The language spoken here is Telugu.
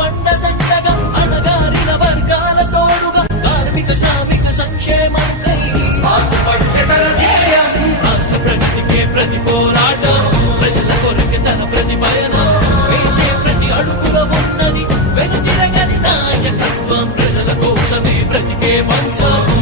అండదండగా అణగారిన వర్గాల తోడుగా కార్మిక శ్రామిక సంక్షేమంకై పాటుపడే తన ధ్యేయం రాష్ట్ర ప్రగతికే ప్రతి పోరాటం ప్రజల కొరకు తన ప్రతి పయనం వేసే ప్రతి అడుగులో ఉన్నది వెనుతిరగని నాయకత్వం ప్రజల కోసమే బ్రతికే వంశం